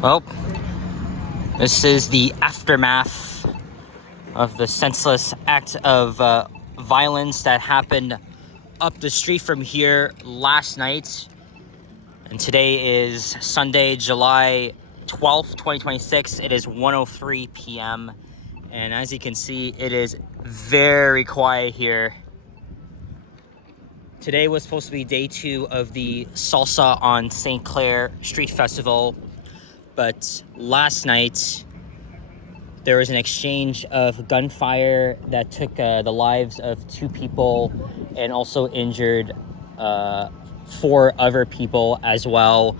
Well, this is the aftermath of the senseless act of violence that happened up the street from here last night. And today is Sunday, July 12th, 2026. It is 1:03 p.m. And as you can see, it is very quiet here. Today was supposed to be day 2 of the Salsa on St Clair Street Festival. But last night, there was an exchange of gunfire that took the lives of 2 people and also injured 4 other people as well.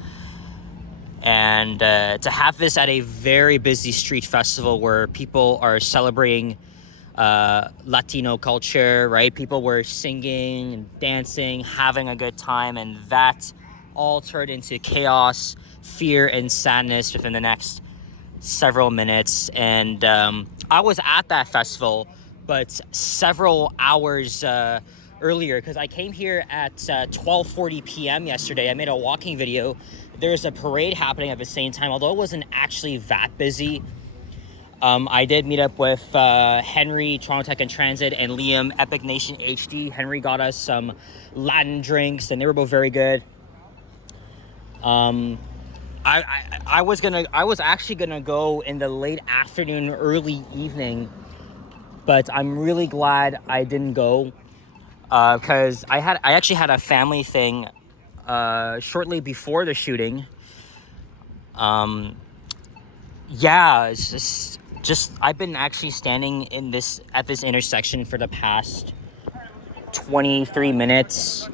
And to have this at a very busy street festival where people are celebrating Latino culture, right? People were singing and dancing, having a good time, and that all turned into chaos, fear, and sadness within the next several minutes. And I was at that festival, but several hours earlier, because I came here at 12:40 p.m. yesterday. I made a walking video. There's a parade happening at the same time, although it wasn't actually that busy. I did meet up with Henry, Toronto Tech and Transit, and Liam, Epic Nation HD. Henry got us some Latin drinks, and they were both very good. I was actually gonna go in the late afternoon, early evening, but I'm really glad I didn't go because I actually had a family thing shortly before the shooting. Yeah, it's just I've been actually standing at this intersection for the past 23 minutes.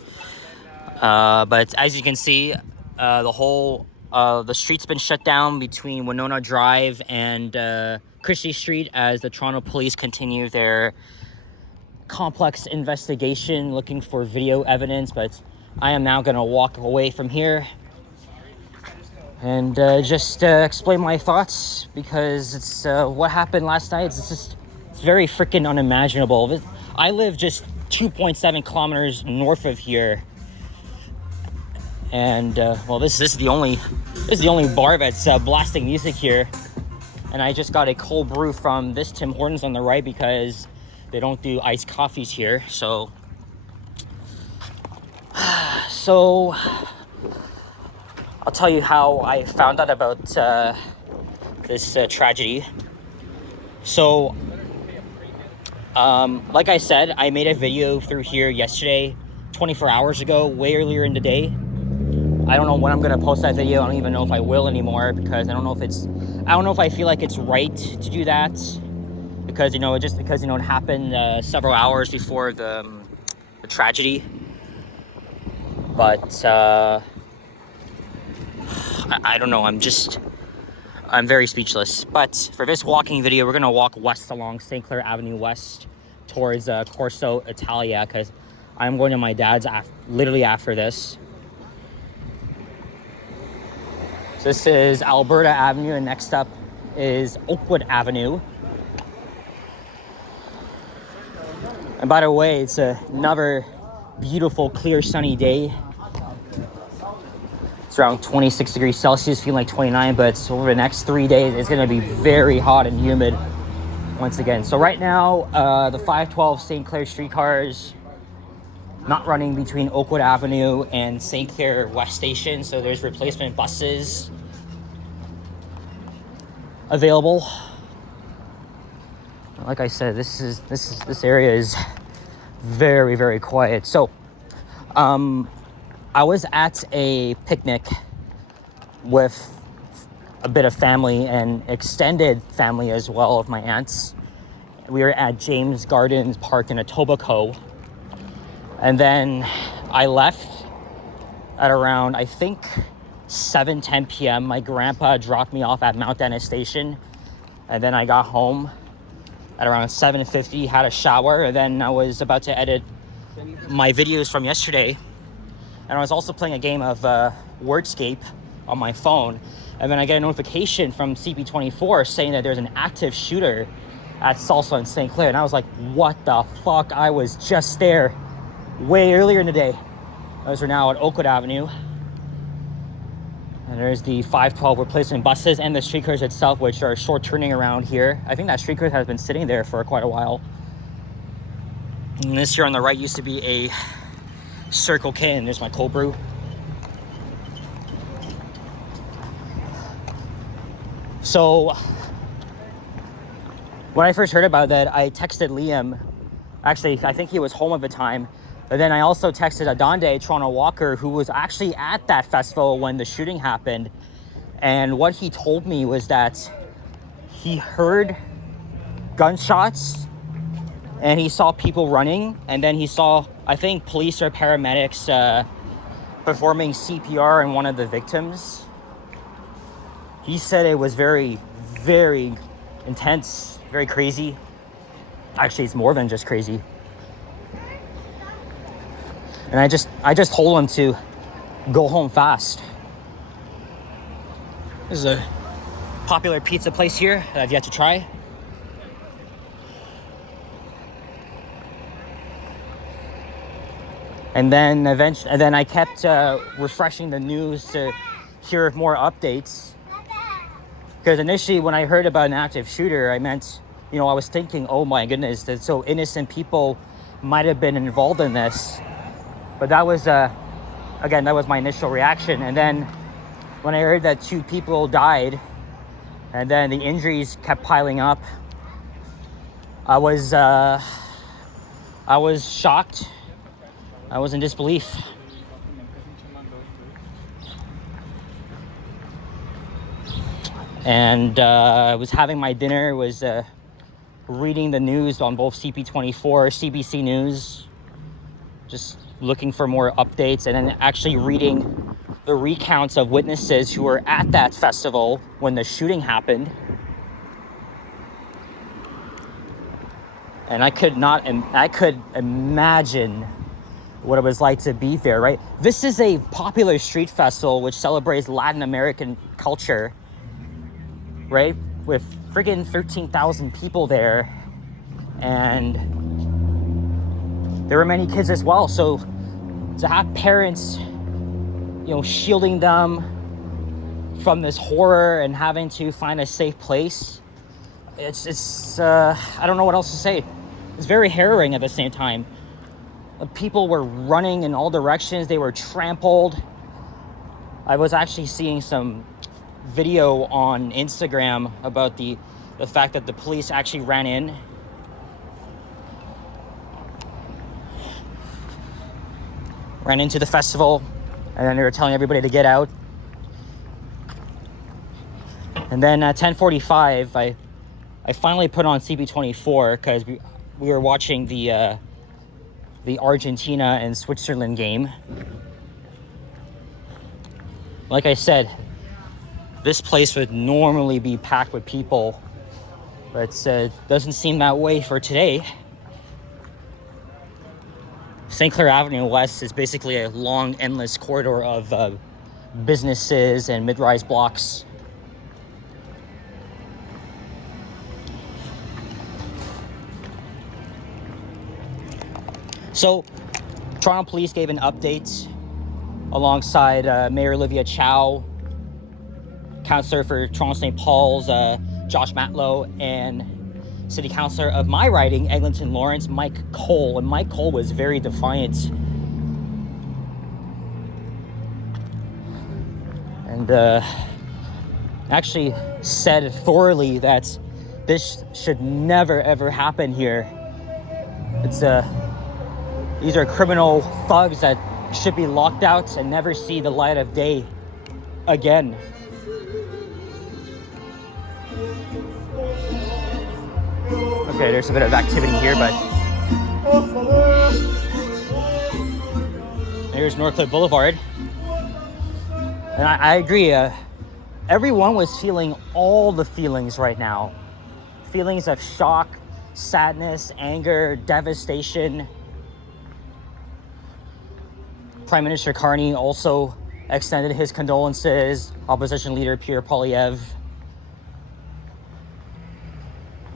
But as you can see, the street's been shut down between Winona Drive and Christie Street as the Toronto Police continue their complex investigation looking for video evidence. But I am now going to walk away from here and just explain my thoughts, because it's what happened last night. It's very freaking unimaginable. I live just 2.7 kilometers north of here. And well, this is the only bar that's blasting music here. And I just got a cold brew from this Tim Hortons on the right because they don't do iced coffees here. So I'll tell you how I found out about this tragedy. So like I said, I made a video through here yesterday, 24 hours ago, way earlier in the day. I don't know when I'm gonna post that video. I don't even know if I will anymore, because I don't know if I feel like it's right to do that, because it happened several hours before the tragedy. But I don't know. I'm very speechless. But for this walking video, we're gonna walk west along St Clair Avenue West towards Corso Italia, because I'm going to my dad's literally after this. This is Alberta Avenue, and next up is Oakwood Avenue. And by the way, it's another beautiful, clear, sunny day. It's around 26 degrees Celsius, feeling like 29, but over the next 3 days, it's going to be very hot and humid once again. So right now, the 512 St. Clair streetcars not running between Oakwood Avenue and St. Clair West Station, so there's replacement buses available. Like I said, this area is very, very quiet. So I was at a picnic with a bit of family and extended family as well of my aunts. We were at James Gardens Park in Etobicoke, and then I left at around, I think, 7:10 p.m. My grandpa dropped me off at Mount Dennis Station, and then I got home at around 7:50, had a shower, and then I was about to edit my videos from yesterday. And I was also playing a game of Wordscape on my phone, and then I get a notification from CP24 saying that there's an active shooter at Salsa in St. Clair, and I was like, what the fuck? I was just there way earlier in the day. Those are now at Oakwood Avenue. And there's the 512 replacement buses and the streetcars itself, which are short turning around here. I think that streetcar has been sitting there for quite a while. And this here on the right used to be a Circle K, and there's my cold brew. So when I first heard about that, I texted Liam. Actually, I think he was home at the time. But then I also texted Adonde, Toronto Walker, who was actually at that festival when the shooting happened. And what he told me was that he heard gunshots and he saw people running. And then he saw, I think, police or paramedics performing CPR on one of the victims. He said it was very, very intense, very crazy. Actually, it's more than just crazy. And I just told him to go home fast. This is a popular pizza place here that I've yet to try. And then I kept refreshing the news to hear more updates. Because initially, when I heard about an active shooter, I was thinking, oh my goodness, that so innocent people might have been involved in this. But that was, again, that was my initial reaction. And then when I heard that 2 people died and then the injuries kept piling up, I was shocked. I was in disbelief. And I was having my dinner, was reading the news on both CP24, CBC News, just looking for more updates, and then actually reading the recounts of witnesses who were at that festival when the shooting happened. And I could imagine what it was like to be there, right? This is a popular street festival which celebrates Latin American culture, right? With friggin' 13,000 people there, and there were many kids as well. So to have parents, shielding them from this horror and having to find a safe place, it's I don't know what else to say. It's very harrowing at the same time. People were running in all directions. They were trampled. I was actually seeing some video on Instagram about the fact that the police actually ran into the festival, and then they were telling everybody to get out. And then at 10:45, I finally put on CP24 because we were watching the Argentina and Switzerland game. Like I said, this place would normally be packed with people, but it doesn't seem that way for today. St Clair Avenue West is basically a long, endless corridor of businesses and mid-rise blocks. So, Toronto Police gave an update alongside Mayor Olivia Chow, Councillor for Toronto St. Paul's Josh Matlow, and City Councillor of my riding, Eglinton Lawrence, Mike Cole. And Mike Cole was very defiant. And actually said thoroughly that this should never ever happen here. These are criminal thugs that should be locked out and never see the light of day again. Okay, there's a bit of activity here, but there's Northcliffe Boulevard. And I agree, everyone was feeling all the feelings right now. Feelings of shock, sadness, anger, devastation. Prime Minister Carney also extended his condolences. Opposition leader Pierre Poilievre.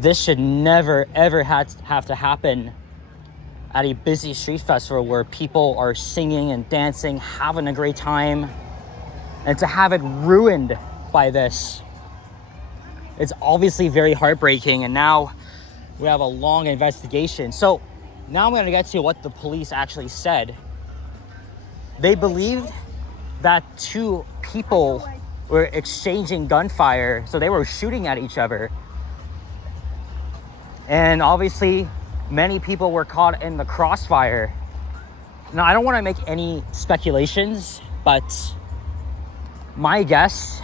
This should never, ever have to happen at a busy street festival where people are singing and dancing, having a great time. And to have it ruined by this, it's obviously very heartbreaking. And now we have a long investigation. So now I'm going to get to what the police actually said. They believed that two people were exchanging gunfire, so they were shooting at each other. And obviously, many people were caught in the crossfire. Now, I don't want to make any speculations, but my guess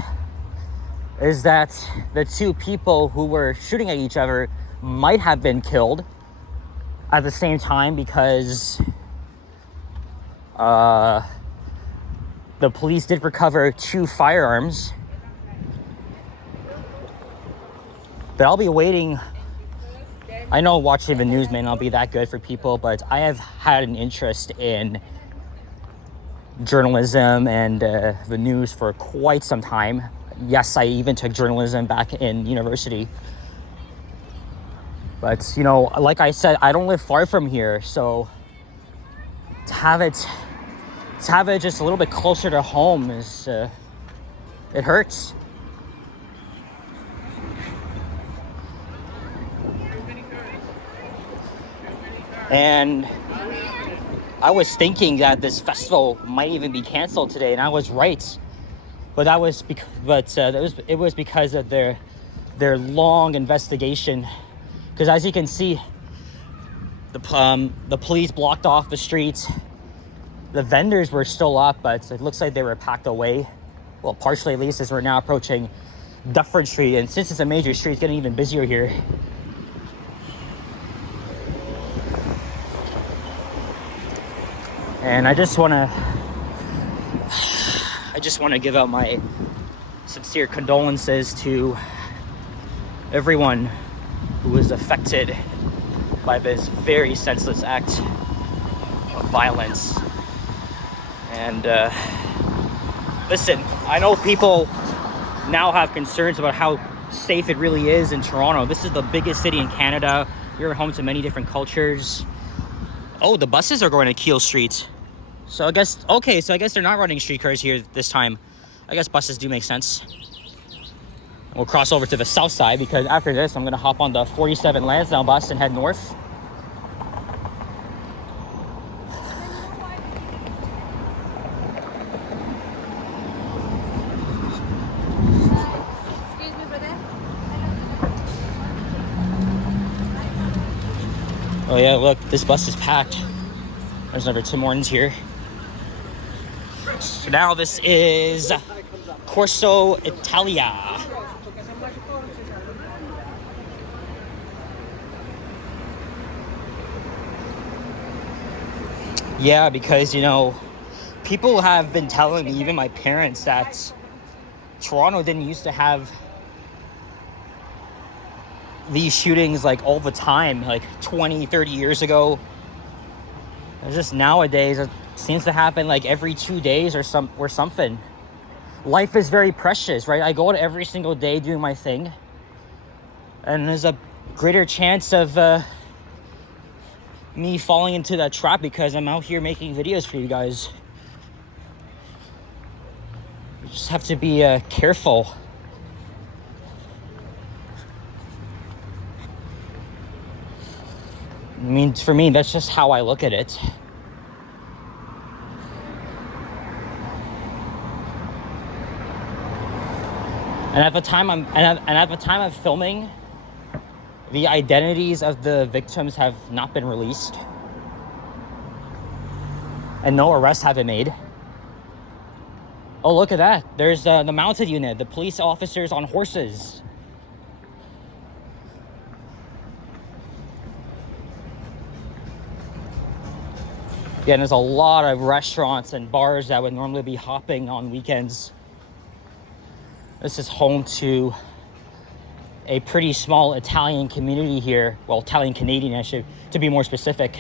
is that the two people who were shooting at each other might have been killed at the same time, because the police did recover 2 firearms. But I'll be waiting. I know watching the news may not be that good for people, but I have had an interest in journalism and the news for quite some time. Yes, I even took journalism back in university. But, you know, like I said, I don't live far from here, so to have it just a little bit closer to home is, it hurts. And I was thinking that this festival might even be canceled today, and I was right. But it was because of their long investigation. Because as you can see, the police blocked off the streets. The vendors were still up, but it looks like they were packed away. Well, partially at least, as we're now approaching Dufferin Street. And since it's a major street, it's getting even busier here. And I just want to give out my sincere condolences to everyone who was affected by this very senseless act of violence. And listen, I know people now have concerns about how safe it really is in Toronto. This is the biggest city in Canada. You're home to many different cultures. Oh, the buses are going to Keele Street. So I guess they're not running streetcars here this time. I guess buses do make sense. We'll cross over to the south side, because after this, I'm going to hop on the 47 Lansdowne bus and head north. Excuse me, brother. Oh yeah, look, this bus is packed. There's another Tim Hortons here. So now this is Corso Italia. Yeah, because, you know, people have been telling me, even my parents, that Toronto didn't used to have these shootings like all the time, like 20, 30 years ago. It's just nowadays, it seems to happen like every 2 days or something. Life is very precious, right? I go out every single day doing my thing, and there's a greater chance of me falling into that trap because I'm out here making videos for you guys. You just have to be careful. I mean, for me, that's just how I look at it. And at the time I'm filming, the identities of the victims have not been released, and no arrests have been made. Oh, look at that! There's the mounted unit, the police officers on horses. Yeah, and there's a lot of restaurants and bars that would normally be hopping on weekends. This is home to a pretty small Italian community here. Well, Italian Canadian, to be more specific.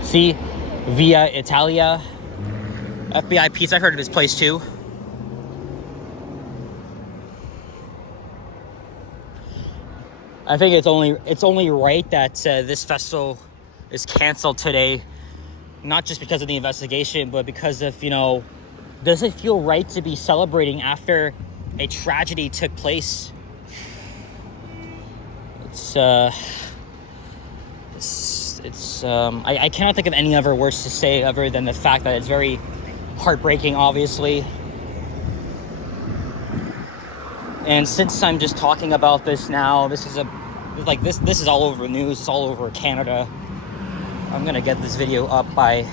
See, Via Italia, FBI Pizza. I've heard of this place too. I think it's only right that this festival is canceled today, not just because of the investigation, but because of, you know, does it feel right to be celebrating after a tragedy took place? I cannot think of any other words to say other than the fact that it's very heartbreaking, obviously. And since I'm just talking about this now, this is all over the news. It's all over Canada. I'm gonna get this video up by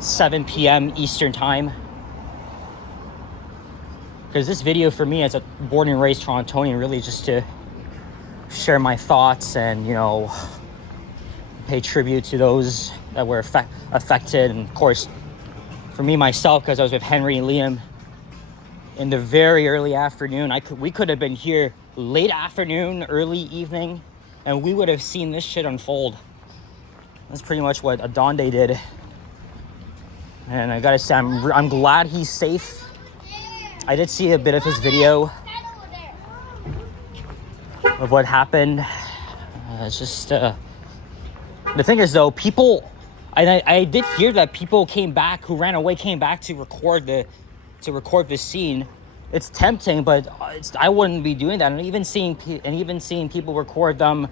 7 p.m. Eastern time, because this video for me as a born and raised Torontonian, really just to share my thoughts and, you know, pay tribute to those that were affected. And of course, for me myself, because I was with Henry and Liam in the very early afternoon, we could have been here late afternoon, early evening, and we would have seen this shit unfold. That's pretty much what Adonde did. And I gotta say, I'm glad he's safe. I did see a bit of his video of what happened. It's just the thing is, though, people, I did hear that people who ran away came back to record the scene. It's tempting, but I wouldn't be doing that. And even seeing people record them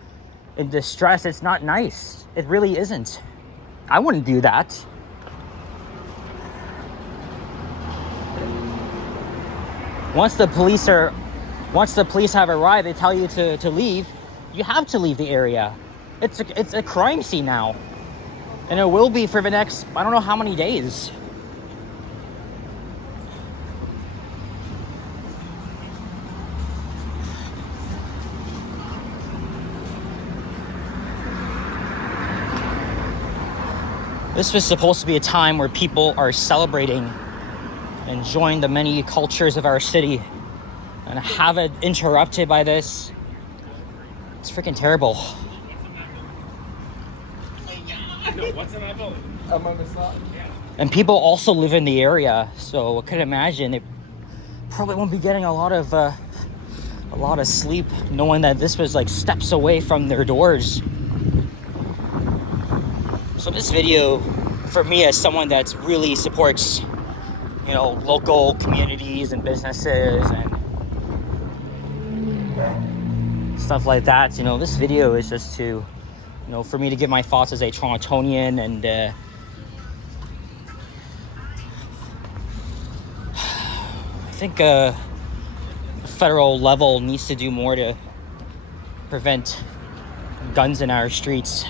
in distress, it's not nice. It really isn't. I wouldn't do that. Once the police have arrived, they tell you to leave. You have to leave the area. It's a crime scene now, and it will be for the next, I don't know how many days. This was supposed to be a time where people are celebrating, enjoying the many cultures of our city, and have it interrupted by this. It's freaking terrible. And people also live in the area, so I could imagine they probably won't be getting a lot of sleep, knowing that this was like steps away from their doors. So this video, for me as someone that really supports, you know, local communities and businesses and stuff like that, you know, this video is just to, you know, for me to give my thoughts as a Torontonian. And I think the federal level needs to do more to prevent guns in our streets,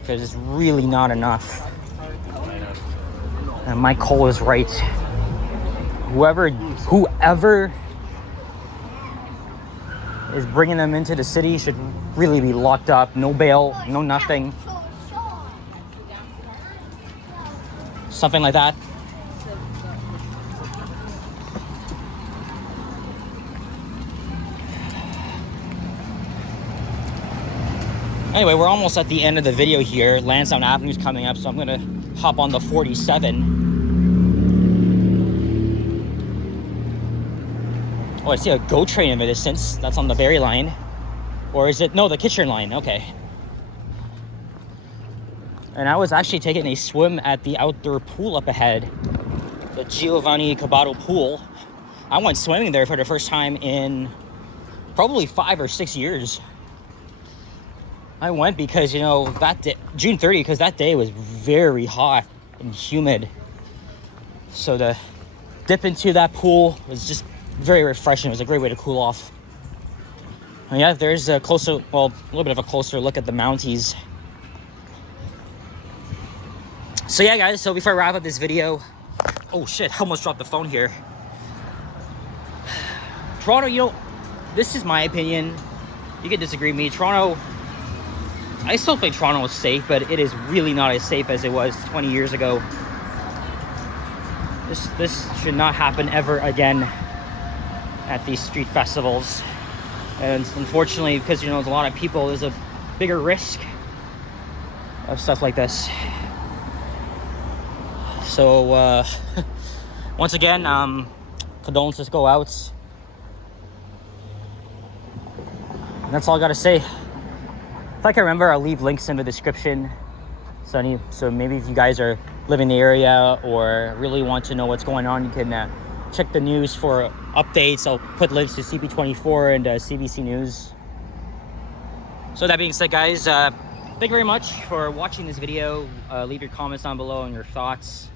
because it's really not enough. And Mike Cole is right. Whoever is bringing them into the city should really be locked up. No bail, no nothing. Something like that. Anyway, we're almost at the end of the video here. Lansdowne Avenue's coming up, so I'm gonna hop on the 47. Oh, I see a GO train in the distance. That's on the Barrie line. Or is it? No, the Kitchener line. Okay. And I was actually taking a swim at the outdoor pool up ahead, the Giovanni Cabato pool. I went swimming there for the first time in probably 5 or 6 years. I went because, you know, that day, June 30th, because that day was very hot and humid. So to dip into that pool was just very refreshing. It was a great way to cool off. And yeah, there's a little bit of a closer look at the Mounties. So yeah, guys, so before I wrap up this video, oh shit, I almost dropped the phone here. Toronto, you know, this is my opinion. You can disagree with me. Toronto, I still think Toronto is safe, but it is really not as safe as it was 20 years ago. This should not happen ever again at these street festivals. And unfortunately, because, you know, there's a lot of people, there's a bigger risk of stuff like this. So, once again, condolences go out. And that's all I gotta say. If I can remember, I'll leave links in the description. So maybe if you guys are living in the area or really want to know what's going on, you can check the news for updates. I'll put links to CP24 and CBC News. So that being said, guys, thank you very much for watching this video. Leave your comments down below and your thoughts.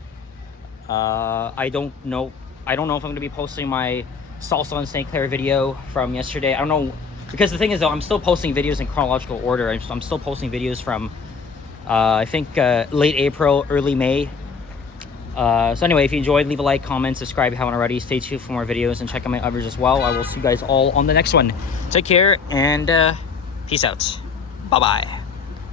I don't know if I'm going to be posting my Salsa and St Clair video from yesterday. I don't know, because the thing is, though, I'm still posting videos in chronological order. I'm still posting videos from I think late April, early May. So anyway, if you enjoyed, leave a like, comment, subscribe if you haven't already. Stay tuned for more videos and check out my others as well. I will see you guys all on the next one. Take care and peace out. Bye-bye.